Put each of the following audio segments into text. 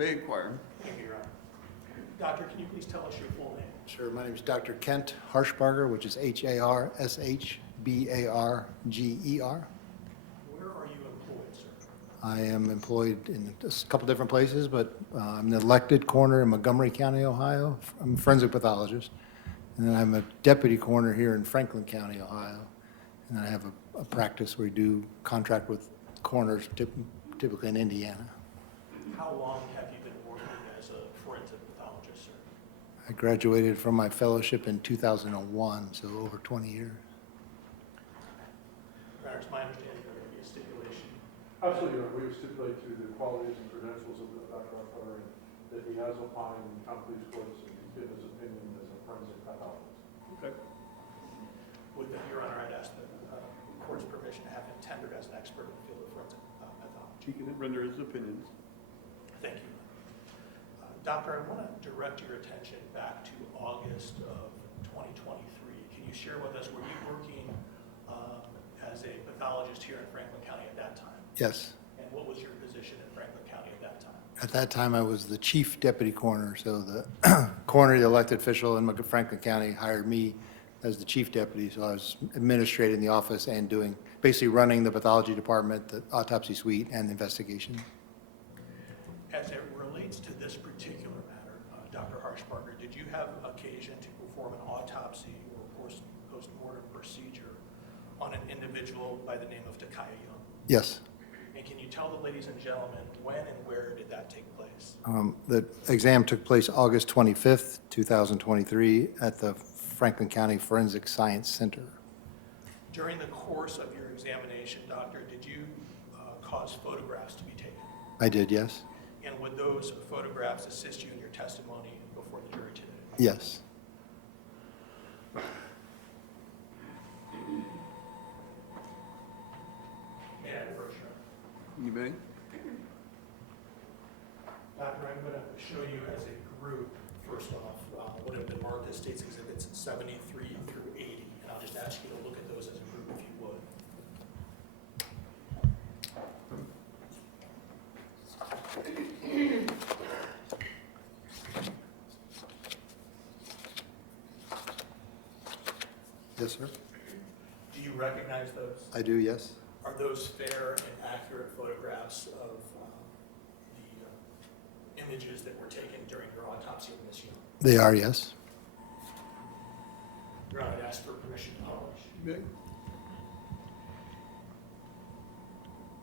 may inquire. Thank you, Your Honor. Doctor, can you please tell us your full name? Sure. My name is Dr. Kent Harshbarger, which is Harshbarger. Where are you employed, sir? I am employed in a couple different places, but I'm an elected coroner in Montgomery County, Ohio. I'm a forensic pathologist. And then I'm a deputy coroner here in Franklin County, Ohio. And then I have a practice where we do contract with coroners, typically in Indiana. How long have you been working as a forensic pathologist, sir? I graduated from my fellowship in 2001, so over 20 years. Your Honor, it's my understanding there may be a stipulation. Absolutely, Your Honor. We would stipulate to the qualities and credentials of Dr. Harshbarger that he has opined in town police courts and he's given his opinion as a forensic pathologist. Okay. With that, Your Honor, I'd ask the court's permission to have him tendered as an expert in the field of forensic pathology. He can render his opinions. Thank you. Doctor, I want to direct your attention back to August of 2023. Can you share with us, were you working as a pathologist here in Franklin County at that time? Yes. And what was your position in Franklin County at that time? At that time, I was the chief deputy coroner, so the coroner, the elected official in Franklin County, hired me as the chief deputy, so I was administrating the office and doing, basically running the pathology department, the autopsy suite, and the investigation. As it relates to this particular matter, Dr. Harshbarger, did you have occasion to perform an autopsy or post-mortem procedure on an individual by the name of Takaya Young? Yes. And can you tell the ladies and gentlemen when and where did that take place? The exam took place August 25th, 2023, at the Franklin County Forensic Science Center. During the course of your examination, doctor, did you cause photographs to be taken? I did, yes. And would those photographs assist you in your testimony before the jury today? Yes. May I approach you? You may. Doctor, I'm going to show you as a group, first off, what have been marked as States Exhibits 73 through 80. And I'll just ask you to look at those as a group if you would. Yes, sir. Do you recognize those? I do, yes. Are those fair and accurate photographs of the images that were taken during your autopsy of Ms. Young? They are, yes. Your Honor, I'd ask for permission to publish. You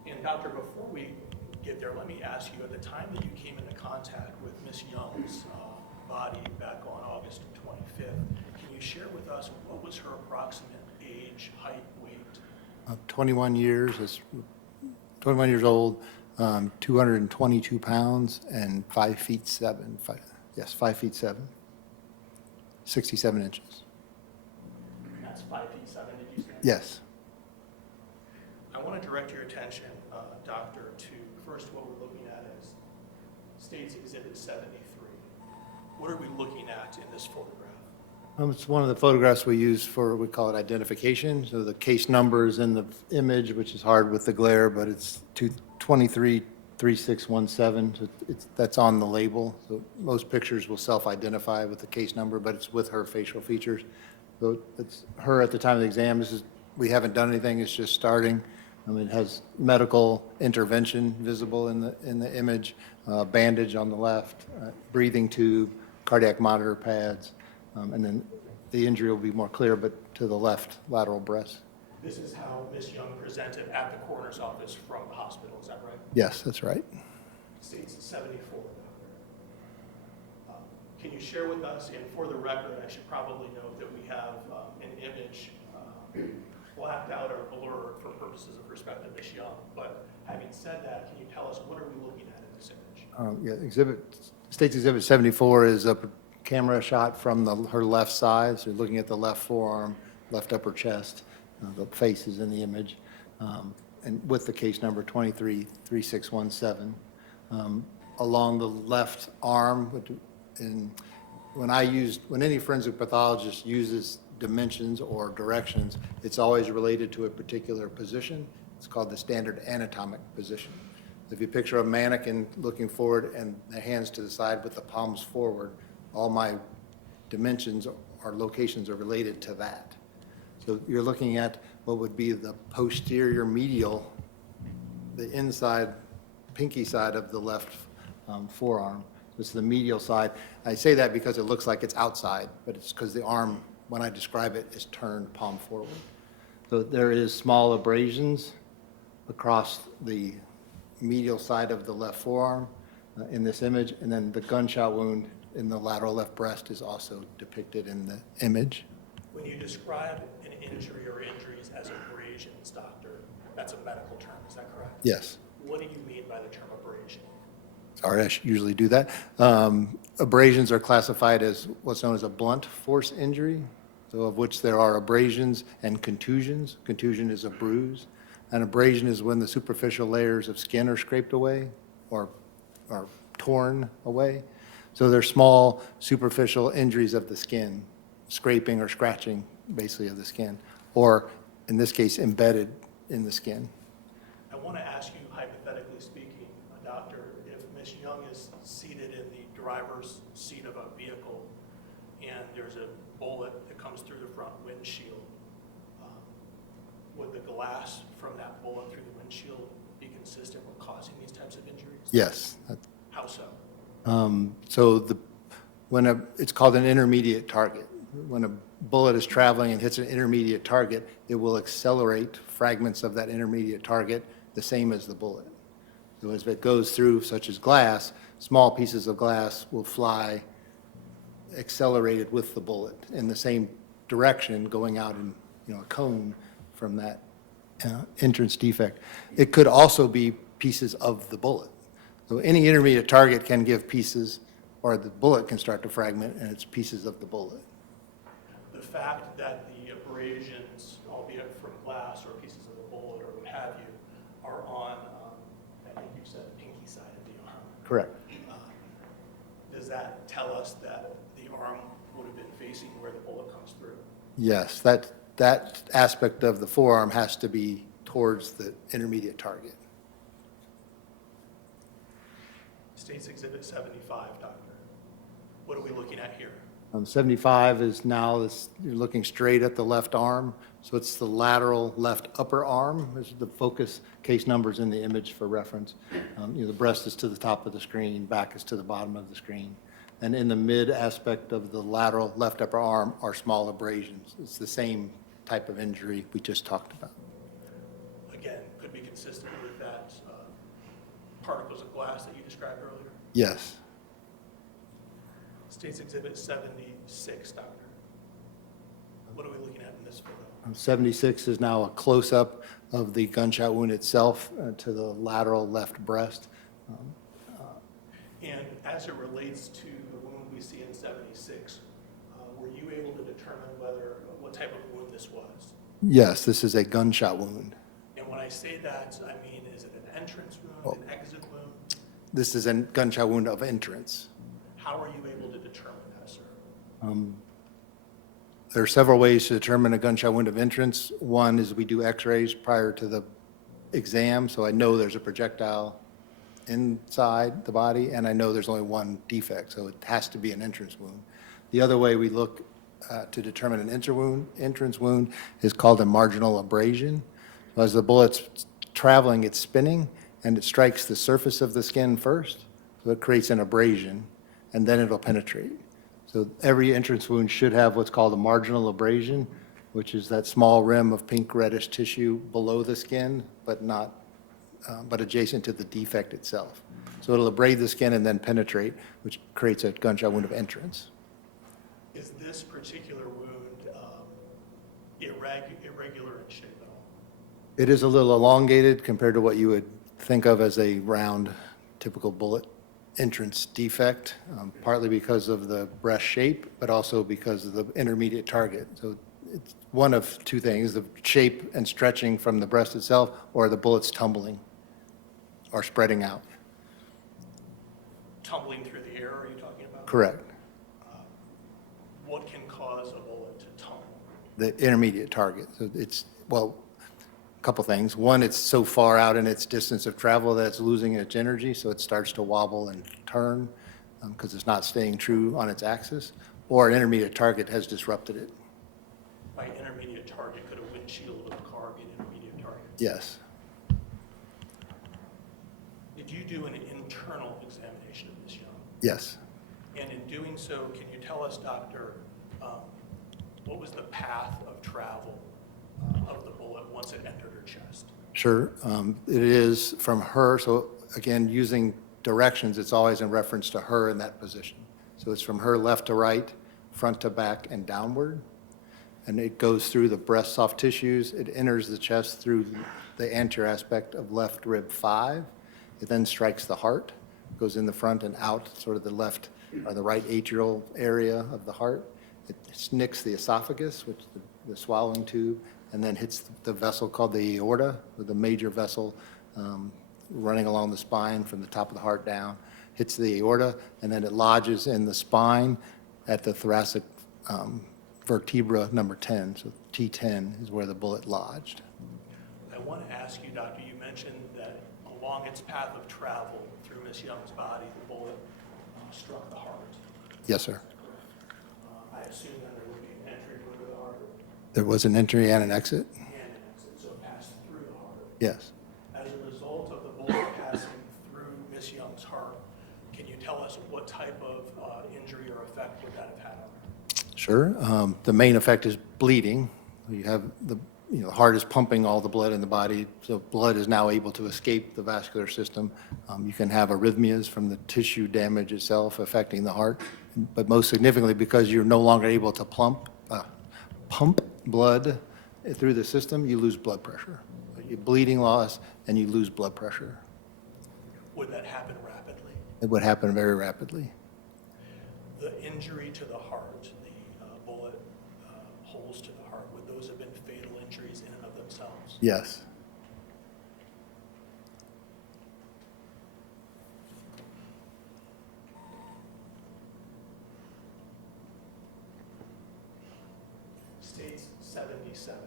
may. And doctor, before we get there, let me ask you, at the time that you came into contact with Ms. Young's body back on August 25th, can you share with us what was her approximate age, height, weight? 21 years, is 21 years old, 222 pounds, and 5 feet 7. 5 feet 7, 67 inches. And that's 5 feet 7, did you say? Yes. I want to direct your attention, doctor, to first what we're looking at is States Exhibit 73. What are we looking at in this photograph? It's one of the photographs we use for, we call it identification. So the case number is in the image, which is hard with the glare, but it's 233617. So that's on the label. So most pictures will self-identify with the case number, but it's with her facial features. So it's her at the time of the exam. We haven't done anything. It's just starting. It has medical intervention visible in the image, bandage on the left, breathing tube, cardiac monitor pads. And then the injury will be more clear, but to the left lateral breast. This is how Ms. Young presented at the coroner's office from the hospital, is that right? Yes, that's right. States 74. Can you share with us, and for the record, I should probably note that we have an image blacked out or blurred for purposes of respect to Ms. Young, but having said that, can you tell us what are we looking at in this image? States Exhibit 74 is a camera shot from her left side, so you're looking at the left forearm, left upper chest, the face is in the image, and with the case number 233617. Along the left arm, when any forensic pathologist uses dimensions or directions, it's always related to a particular position. It's called the standard anatomic position. If you picture a mannequin looking forward and the hands to the side with the palms forward, all my dimensions or locations are related to that. So you're looking at what would be the posterior medial, the inside pinky side of the left forearm. This is the medial side. I say that because it looks like it's outside, but it's because the arm, when I describe it, is turned palm forward. So there is small abrasions across the medial side of the left forearm in this image, and then the gunshot wound in the lateral left breast is also depicted in the image. When you describe an injury or injuries as abrasions, doctor, that's a medical term, is that correct? Yes. What do you mean by the term abrasion? Sorry, I usually do that. Abrasions are classified as what's known as a blunt force injury, so of which there are abrasions and contusions. Contusion is a bruise. An abrasion is when the superficial layers of skin are scraped away or torn away. So they're small superficial injuries of the skin, scraping or scratching basically of the skin, or in this case, embedded in the skin. I want to ask you, hypothetically speaking, doctor, if Ms. Young is seated in the driver's seat of a vehicle and there's a bullet that comes through the front windshield, would the glass from that bullet through the windshield be consistent with causing these types of injuries? Yes. How so? It's called an intermediate target. When a bullet is traveling and hits an intermediate target, it will accelerate fragments of that intermediate target the same as the bullet. So as it goes through, such as glass, small pieces of glass will fly accelerated with the bullet in the same direction, going out in a cone from that entrance defect. It could also be pieces of the bullet. So any intermediate target can give pieces, or the bullet can start to fragment, and it's pieces of the bullet. The fact that the abrasions, albeit from glass or pieces of the bullet or what have you, are on, I think you said the pinky side of the arm. Correct. Does that tell us that the arm would have been facing where the bullet comes through? Yes, that aspect of the forearm has to be towards the intermediate target. State's Exhibit 75, doctor. What are we looking at here? 75 is now, you're looking straight at the left arm, so it's the lateral left upper arm. This is the focus case numbers in the image for reference. The breast is to the top of the screen, back is to the bottom of the screen. And in the mid aspect of the lateral left upper arm are small abrasions. It's the same type of injury we just talked about. Again, could be consistent with that particles of glass that you described earlier? Yes. State's Exhibit 76, doctor. What are we looking at in this photo? 76 is now a close-up of the gunshot wound itself to the lateral left breast. And as it relates to the wound we see in 76, were you able to determine what type of wound this was? Yes, this is a gunshot wound. And when I say that, I mean, is it an entrance wound, an exit wound? This is a gunshot wound of entrance. How are you able to determine that, sir? There are several ways to determine a gunshot wound of entrance. One is we do x-rays prior to the exam, so I know there's a projectile inside the body, and I know there's only one defect, so it has to be an entrance wound. The other way we look to determine an entrance wound is called a marginal abrasion. So as the bullet's traveling, it's spinning, and it strikes the surface of the skin first, so it creates an abrasion, and then it'll penetrate. So every entrance wound should have what's called a marginal abrasion, which is that small rim of pink reddish tissue below the skin, but adjacent to the defect itself. So it'll abrade the skin and then penetrate, which creates a gunshot wound of entrance. Is this particular wound irregular in shape at all? It is a little elongated compared to what you would think of as a round, typical bullet entrance defect, partly because of the breast shape, but also because of the intermediate target. So it's one of two things, the shape and stretching from the breast itself, or the bullets tumbling or spreading out. Tumbling through the air, are you talking about? Correct. What can cause a bullet to tumble? The intermediate target. So it's, a couple things. One, it's so far out in its distance of travel that it's losing its energy, so it starts to wobble and turn because it's not staying true on its axis, or an intermediate target has disrupted it. By intermediate target, could a windshield of a car be an intermediate target? Yes. Did you do an internal examination of Ms. Young? Yes. And in doing so, can you tell us, Doctor, what was the path of travel of the bullet once it entered her chest? Sure. It is from her, so again, using directions, it's always in reference to her in that position. So it's from her left to right, front to back, and downward. And it goes through the breast soft tissues. It enters the chest through the anterior aspect of left rib 5. It then strikes the heart, goes in the front and out, sort of the left or the right atrial area of the heart. It nicks the esophagus, which is the swallowing tube, and then hits the vessel called the aorta, with the major vessel running along the spine from the top of the heart down, hits the aorta, and then it lodges in the spine at the thoracic vertebra number 10. So T10 is where the bullet lodged. I want to ask you, Doctor, you mentioned that along its path of travel through Ms. Young's body, the bullet struck the heart. Yes, sir. I assume that there would be an entry into the heart There was an entry and an exit? and an exit, so it passed through the heart. Yes. As a result of the bullet passing through Ms. Young's heart, can you tell us what type of injury or effect would that have had on her? Sure. The main effect is bleeding. You have the heart is pumping all the blood in the body, so blood is now able to escape the vascular system. You can have arrhythmias from the tissue damage itself affecting the heart, but most significantly because you're no longer able to pump blood through the system, you lose blood pressure. You bleeding loss and you lose blood pressure. Would that happen rapidly? It would happen very rapidly. The injury to the heart, the bullet holes to the heart, would those have been fatal injuries in and of themselves? Yes. States 77.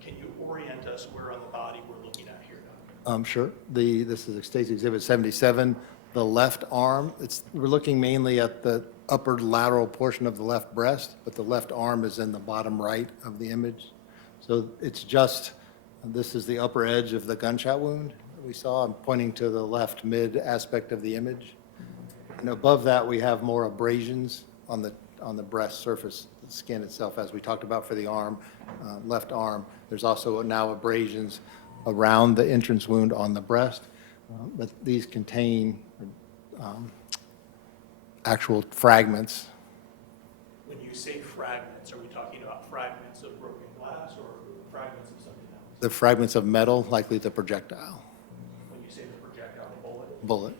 Can you orient us where on the body we're looking at here, Doctor? Sure. This is State's Exhibit 77. The left arm, we're looking mainly at the upper lateral portion of the left breast, but the left arm is in the bottom right of the image. So it's just, this is the upper edge of the gunshot wound that we saw. I'm pointing to the left mid aspect of the image. And above that, we have more abrasions on the breast surface, the skin itself, as we talked about for the arm, left arm. There's also now abrasions around the entrance wound on the breast, but these contain actual fragments. When you say fragments, are we talking about fragments of broken glass or fragments of something else? The fragments of metal, likely the projectile When you say the projectile bullet? bullet.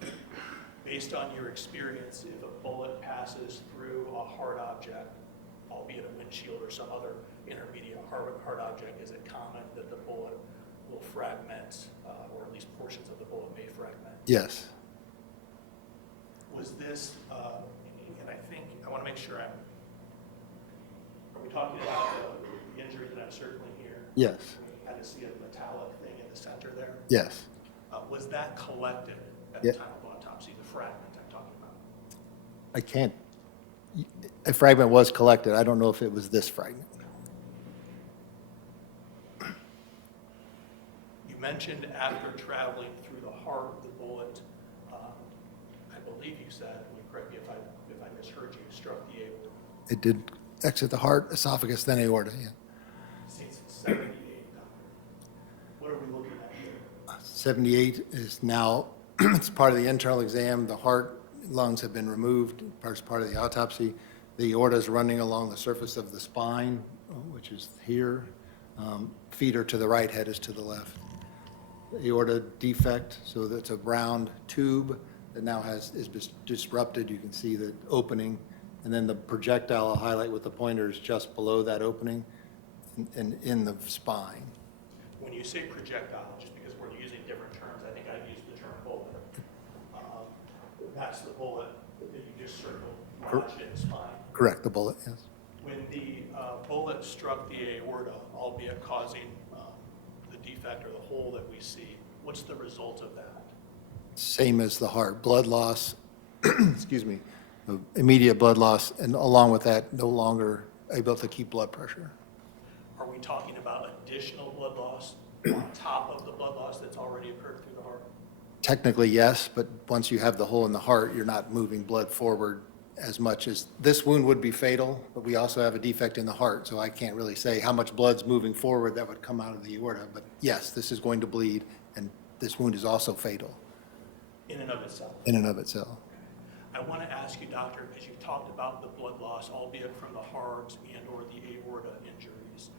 Based on your experience, if a bullet passes through a hard object, albeit a windshield or some other intermediate hard object, is it common that the bullet will fragment, or at least portions of the bullet may fragment? Yes. Was this, and I want to make sure are we talking about the injury that I'm circling here? Yes. I kind of see a metallic thing in the center there. Yes. Was that collected at Yeah. the time of autopsy, the fragment I'm talking about? I can't, a fragment was collected. I don't know if it was this fragment. You mentioned after traveling through the heart, the bullet, I believe you said, correct me if I misheard you, struck the aorta. It did exit the heart, esophagus, then aorta, yeah. Since 78, Doctor. What are we looking at here? 78 is now, it's part of the internal exam. The heart, lungs have been removed as part of the autopsy. The aorta is running along the surface of the spine, which is here. Feet are to the right, head is to the left. Aorta defect, so that's a round tube that now is disrupted. You can see the opening. And then the projectile I'll highlight with the pointer is just below that opening and in the spine. When you say projectile, just because we're using different terms, I think I've used the term bullet. That's the bullet that you just circled, lodged in the spine. Correct, the bullet, yes. When the bullet struck the aorta, albeit causing the defect or the hole that we see, what's the result of that? Same as the heart, blood loss, excuse me, immediate blood loss, and along with that, no longer able to keep blood pressure. Are we talking about additional blood loss on top of the blood loss that's already occurred through the heart? Technically, yes, but once you have the hole in the heart, you're not moving blood forward as much as, this wound would be fatal, but we also have a defect in the heart, so I can't really say how much blood's moving forward that would come out of the aorta, but yes, this is going to bleed, and this wound is also fatal In and of itself? in and of itself. I want to ask you, doctor, because you've talked about the blood loss, albeit from the heart and/or the aorta injuries.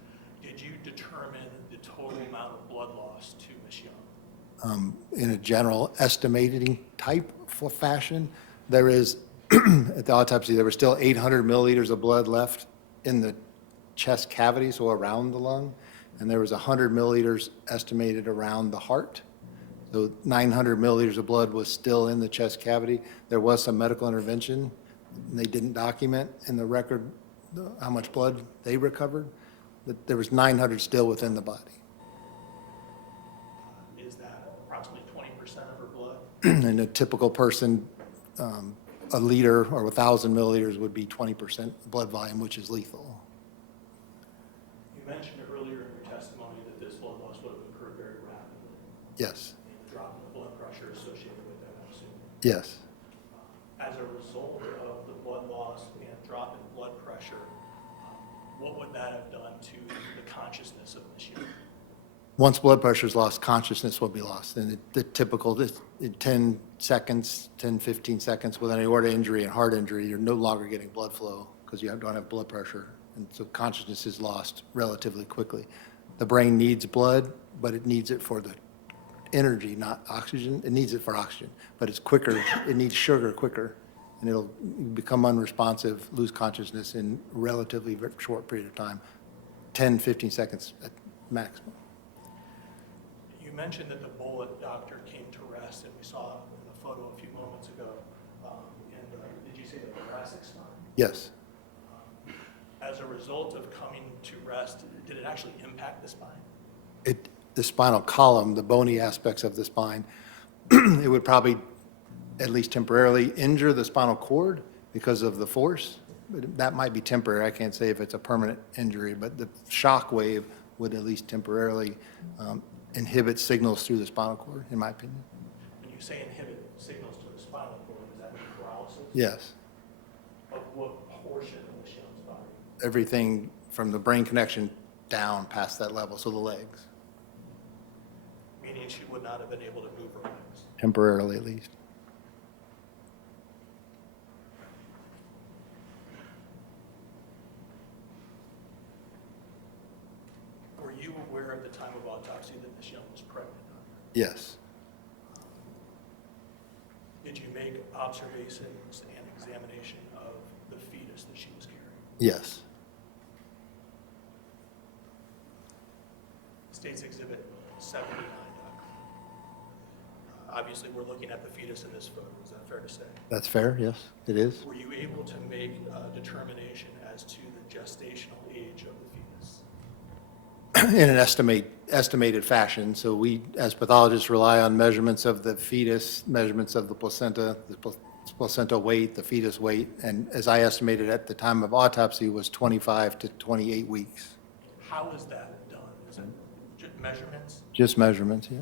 Did you determine the total amount of blood loss to Ms. Young? In a general estimating type of fashion, there is, at the autopsy, there was still 800 milliliters of blood left in the chest cavity, so around the lung, and there was 100 milliliters estimated around the heart. So 900 milliliters of blood was still in the chest cavity. There was some medical intervention. They didn't document in the record how much blood they recovered, but there was 900 still within the body. Is that approximately 20% of her blood? And a typical person, a liter or 1,000 milliliters would be 20% blood volume, which is lethal. You mentioned earlier in your testimony that this blood loss would have occurred very rapidly, Yes, and the drop in the blood pressure associated with that, I'm assuming. yes. As a result of the blood loss and drop in blood pressure, what would that have done to the consciousness of Ms. Young? Once blood pressure is lost, consciousness will be lost. And the typical, in 10 seconds, 10, 15 seconds with an aorta injury and heart injury, you're no longer getting blood flow because you don't have blood pressure. And so consciousness is lost relatively quickly. The brain needs blood, but it needs it for the energy, not oxygen. It needs it for oxygen, but it's quicker. It needs sugar quicker, and it'll become unresponsive, lose consciousness in relatively short period of time, 10, 15 seconds at maximum. You mentioned that the bullet, doctor, came to rest, and we saw in the photo a few moments ago, did you say the thoracic spine? Yes. As a result of coming to rest, did it actually impact the spine? The spinal column, the bony aspects of the spine, it would probably, at least temporarily, injure the spinal cord because of the force. But that might be temporary. I can't say if it's a permanent injury, but the shock wave would at least temporarily inhibit signals through the spinal cord, in my opinion. When you say inhibit signals to the spinal cord, does that mean paralysis? Yes. Of what portion of Ms. Young's body? Everything from the brain connection down past that level, so the legs, Meaning she would not have been able to move her legs. temporarily at least. Were you aware at the time of autopsy that Ms. Young was pregnant? Yes. Did you make observations and examination of the fetus that she was carrying? Yes. State's Exhibit 79, Doc. Obviously, we're looking at the fetus in this photo. Is that fair to say? That's fair, yes, it is. Were you able to make a determination as to the gestational age of the fetus? In an estimated fashion. So we, as pathologists, rely on measurements of the fetus, measurements of the placenta weight, the fetus weight, and as I estimated at the time of autopsy was 25 to 28 weeks. How is that done? Is it just measurements? Just measurements, yeah.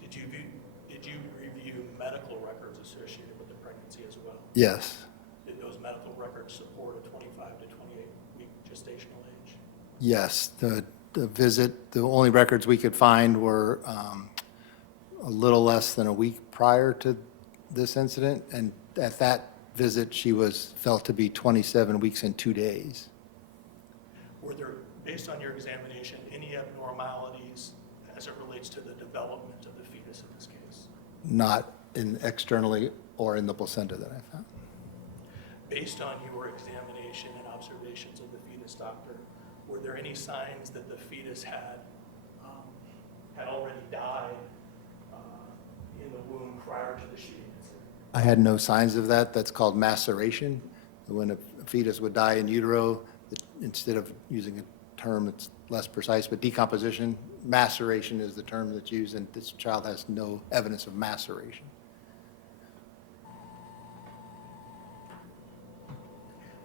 Did you review medical records associated with the pregnancy as well? Yes. Did those medical records support a 25 to 28 week gestational age? Yes, the visit, the only records we could find were a little less than a week prior to this incident, and at that visit, she was felt to be 27 weeks and 2 days. Were there, based on your examination, any abnormalities as it relates to the development of the fetus in this case? Not in externally or in the placenta that I found. Based on your examination and observations of the fetus, doctor, were there any signs that the fetus had already died in the womb prior to the shooting incident? I had no signs of that. That's called maceration. When a fetus would die in utero, instead of using a term, it's less precise, but decomposition, maceration is the term that's used, and this child has no evidence of maceration.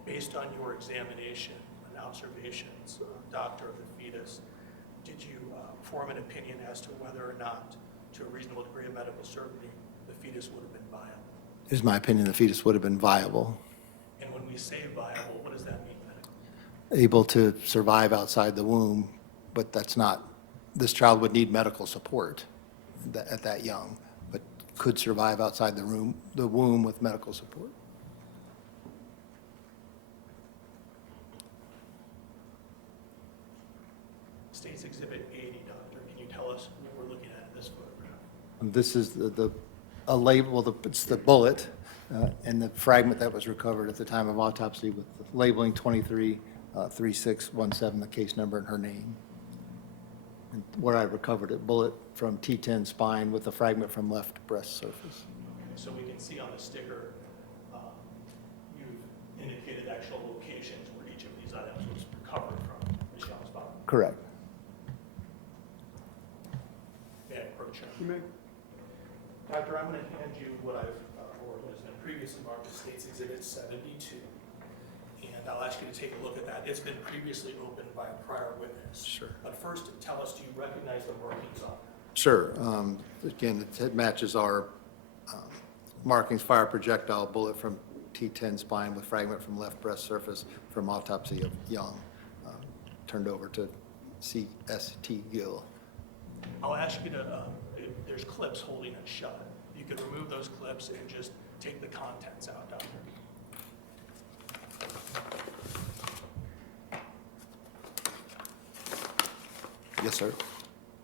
Based on your examination and observations, doctor of the fetus, did you form an opinion as to whether or not, to a reasonable degree of medical certainty, the fetus would have been viable? It is my opinion the fetus would have been viable, And when we say viable, what does that mean medically? able to survive outside the womb, but that's not, this child would need medical support at that young, but could survive outside the womb with medical support. State's Exhibit 80, doctor, can you tell us what we're looking at in this photograph? This is a label, it's the bullet and the fragment that was recovered at the time of autopsy with the labeling 233617, the case number and her name. And where I recovered it, bullet from T10 spine with a fragment from left breast surface. Okay, so we can see on the sticker, you've indicated actual locations where each of these items was recovered from Ms. Young's body. Correct. May I approach her? You may. Doctor, I'm going to hand you what or what has been previously marked as State's Exhibit 72. And I'll ask you to take a look at that. It's been previously opened by a prior witness. Sure. But first, tell us, do you recognize the markings on it? Sure. Again, it matches our markings, fire projectile bullet from T10 spine with fragment from left breast surface from autopsy of young, turned over to CST Gill. I'll ask you to, there's clips holding it shut. You could remove those clips and just take the contents out, doctor. Yes, sir.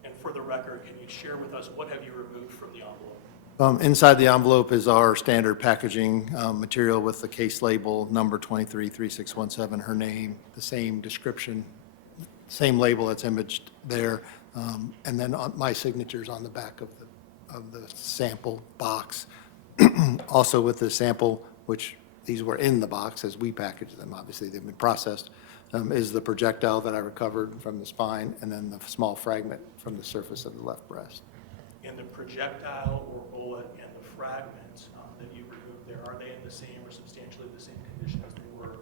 And for the record, can you share with us what have you removed from the envelope? Inside the envelope is our standard packaging material with the case label, number 233617, her name, the same description, same label that's imaged there, and then my signatures on the back of the sample box. Also with the sample, which these were in the box as we packaged them, obviously they've been processed, is the projectile that I recovered from the spine, and then the small fragment from the surface of the left breast. And the projectile or bullet and the fragments that you removed there, are they in the same or substantially the same condition as they were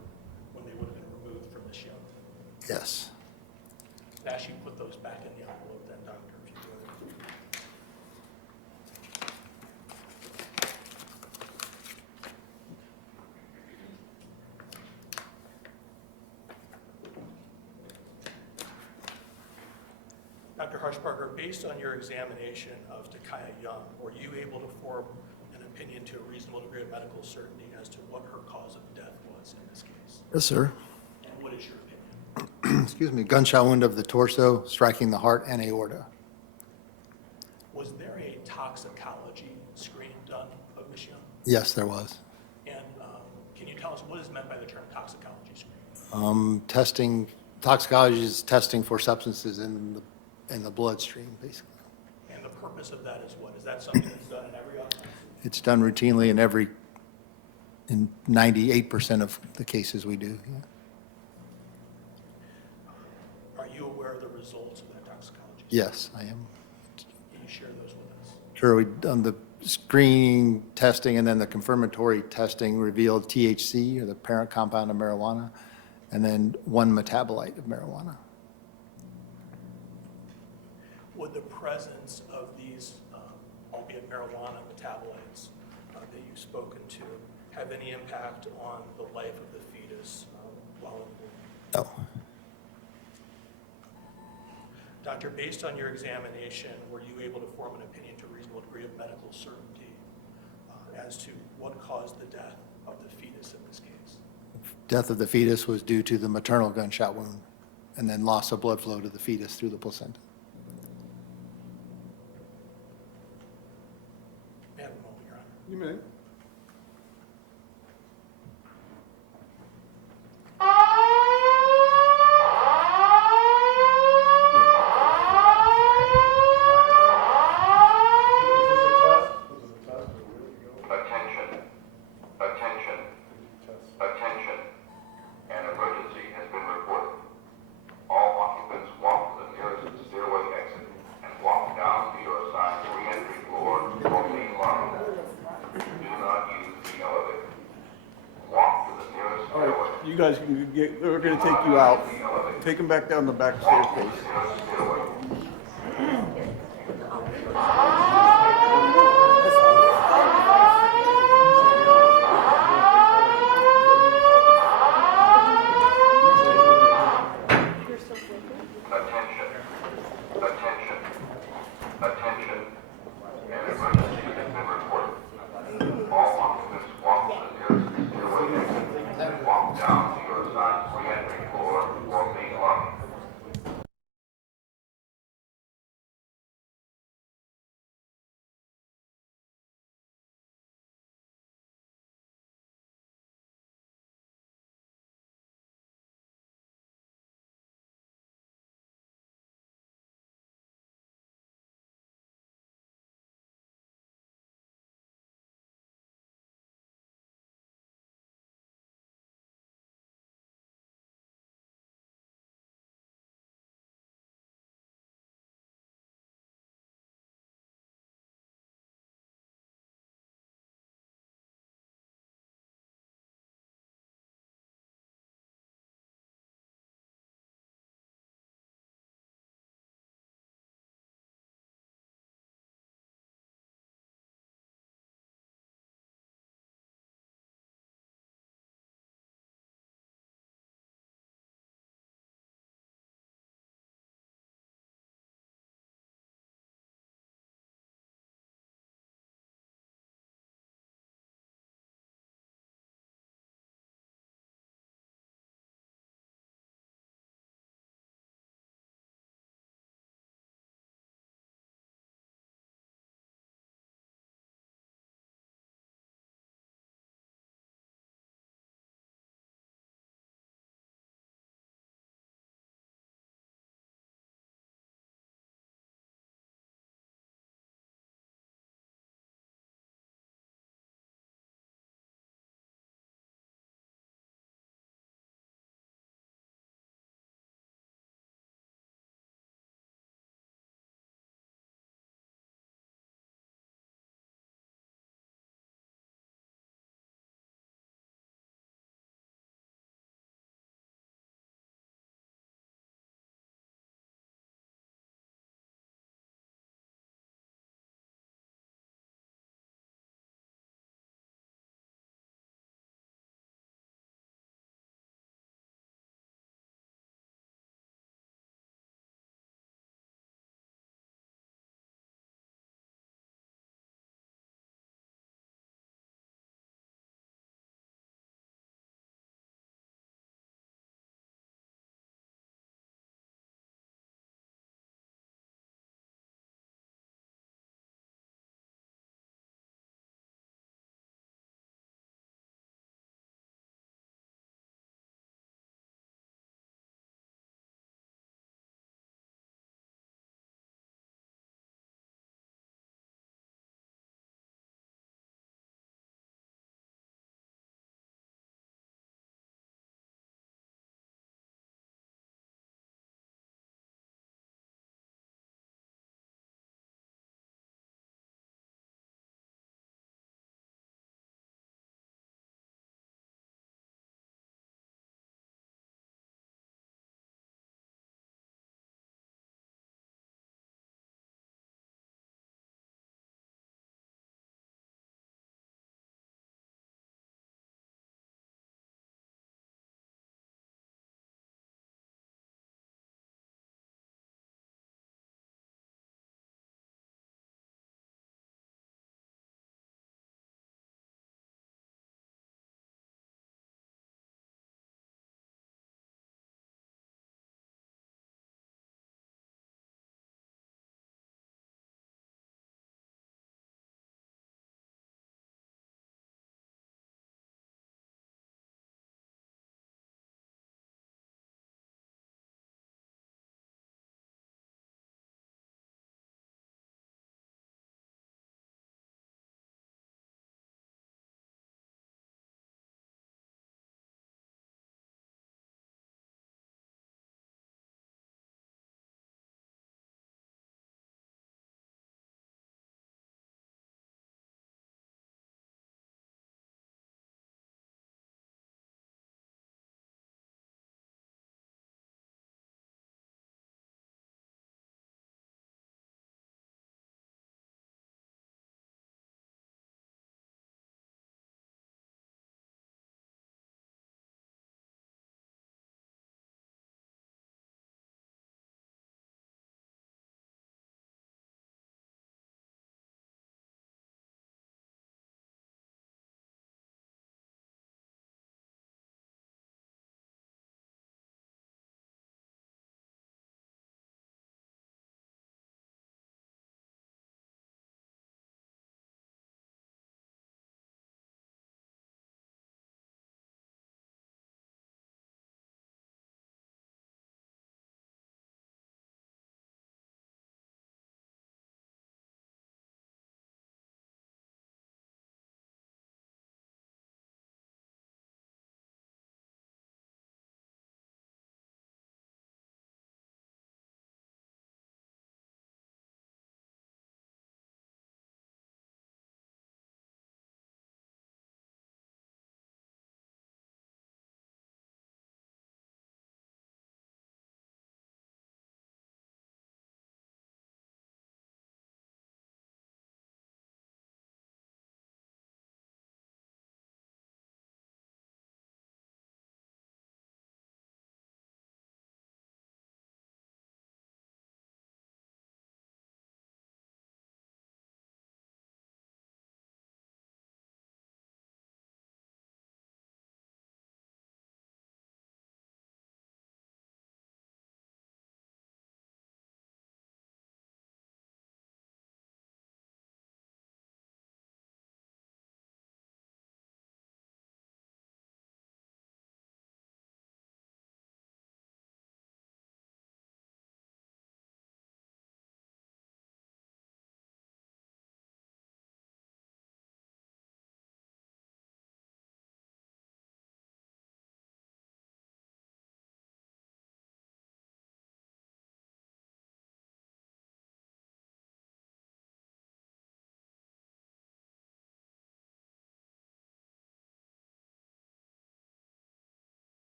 when they would have been removed from the show? Yes. I'd ask you to put those back in the envelope then, doctor, if you would. Dr. Harshbarger, based on your examination of Takaya Young, were you able to form an opinion to a reasonable degree of medical certainty as to what her cause of death was in this case? Yes, sir. And what is your opinion? Excuse me, gunshot wound of the torso, striking the heart and aorta. Was there a toxicology screen done of Ms. Young? Yes, there was. And can you tell us what is meant by the term toxicology screen? Testing, toxicology is testing for substances in the bloodstream, basically. And the purpose of that is what? Is that something that's done in every autopsy? It's done routinely in 98% of the cases we do. Yeah. Are you aware of the results of that toxicology? Yes, I am. Can you share those with us? Sure, we've done the screening testing, and then the confirmatory testing revealed THC, or the parent compound of marijuana, and then one metabolite of marijuana. Would the presence of these, albeit marijuana metabolites that you've spoken to, have any impact on the life of the fetus while in the womb? No. Doctor, based on your examination, were you able to form an opinion to a reasonable degree of medical certainty as to what caused the death of the fetus in this case? Death of the fetus was due to the maternal gunshot wound, and then loss of blood flow to the fetus through the placenta. May I have a moment, Your Honor? You may. Attention, attention, attention. An emergency has been reported. All You guys can get, we're gonna take you out. Take him back down the back staircase. Attention. Attention. Attention. An emergency has been reported. All occupants walk to the nearest stairway exit and walk down to your assigned re-entry floor or main lobby.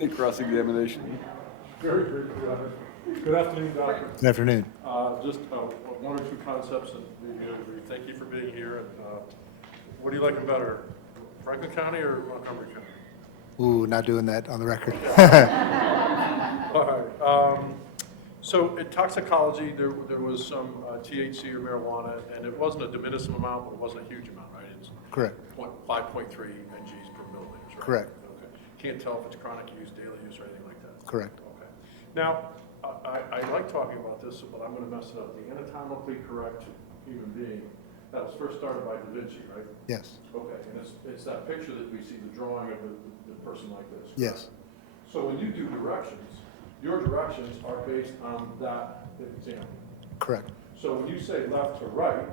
in cross-examination. Very briefly, Your Honor. Good afternoon, Doctor. Good afternoon. Just one or two concepts, and we thank you for being here. And what do you like better, Franklin County or Montgomery County? Ooh, not doing that on the record. All right. So in toxicology, there was some THC or marijuana, and it wasn't a de minimis amount, but it wasn't a huge amount, right? It's Correct. 5.3 mgs per milliliters, right? Correct. Okay. Can't tell if it's chronic use, daily use, or anything like that? Correct. Okay. Now, I like talking about this, but I'm going to mess it up. The anatomically correct human being, that was first started by Da Vinci, right? Yes. Okay, and it's that picture that we see, the drawing of the person like this. correct? Yes. So when you do directions, your directions are based on that example. Correct. So when you say left to right,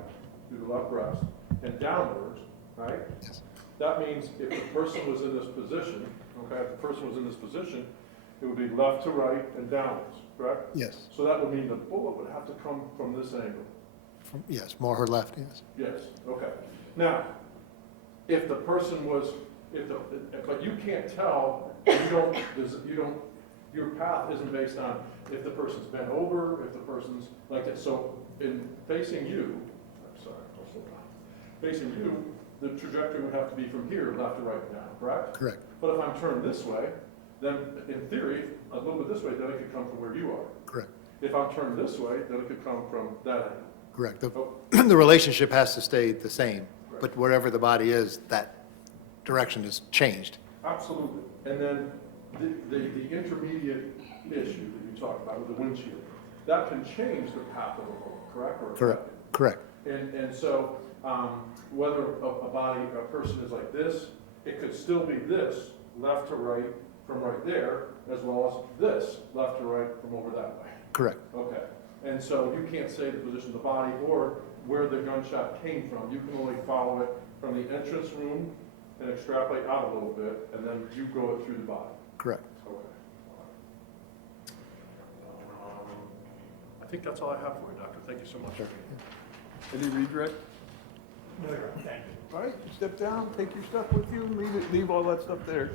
do the left breast, and downwards, right? Yes. That means if the person was in this position, okay, if the person was in this position, it would be left to right and downwards, correct? Yes. So that would mean the bullet would have to come from this angle. Yes. More her left. Yes. Yes, okay. Now, if the person was, but you can't tell, your path isn't based on if the person's bent over, if the person's like this. So in facing you, I'm sorry, I'll slow down. Facing you, the trajectory would have to be from here, left to right and down, correct? Correct. But if I'm turned this way, then in theory, a little bit this way, then it could come from where you are. Correct. If I'm turned this way, then it could come from that angle. Correct. Oh. The relationship has to stay the same, but wherever the body is, that direction is changed. Absolutely. And then the intermediate issue that you talked about with the windshield, that can change the path of a bullet, correct? Or Correct. Correct. And so whether a person is like this, it could still be this, left to right from right there, as well as this, left to right from over that way. Correct. Okay. And so you can't say the position of the body or where the gunshot came from. You can only follow it from the entrance room and extrapolate out a little bit, and then you go it through the body. Correct. Okay. I think that's all I have for you, Doctor. Thank you so much. Any redirect? No, thank you. All right, step down, take your stuff with you, and leave all that stuff there.